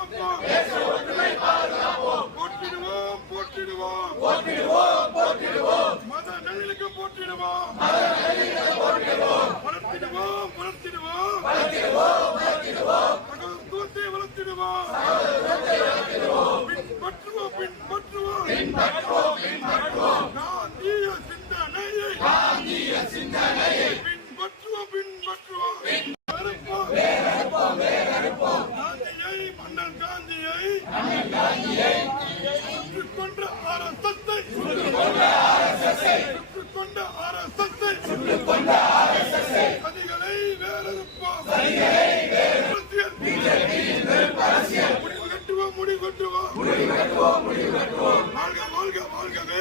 பாதுகாப்போம் தேச ஒற்றுமை பாதுகாப்போம் போற்றிடுவோம் போற்றிடுவோம் போற்றிடுவோம் போற்றிடுவோம் மத நல்லிணக்கம் போற்றிடுவோம் மத நல்லிணக்கம் போற்றிடுவோம் வளர்த்திடுவோம் வளர்த்திடுவோம் வளர்த்திடுவோம் வளர்த்திடுவோம் சகோதரத்துவத்தை வளர்த்திடுவோம் பின்பற்றுவோம் பின்பற்றுவோம் பின்பற்றுவோம் மன்னன் காந்தியை சுட்டுக்கொன்ற அரசத்தை சுட்டுக்கொண்ட அரசத்தை சதிகளை வேறறுப்போம் அரசியல். முடிவு கட்டுவோம் முடிவு கட்டுவோம் வாழ்க வாழ்க வாழ்கவே.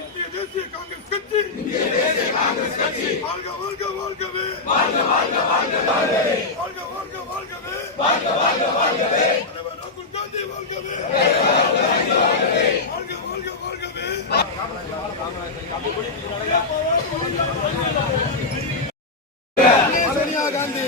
இந்திய தேசிய காங்கிரஸ் கட்சி. வாழ்க வாழ்க வாழ்கவே வாழ்க வாழ்க வாழ்கவே தலைவர் ராகுல் காந்தி வாழ்கவே வாழ்க வாழ்க வாழ்கவே சோனியா காந்தி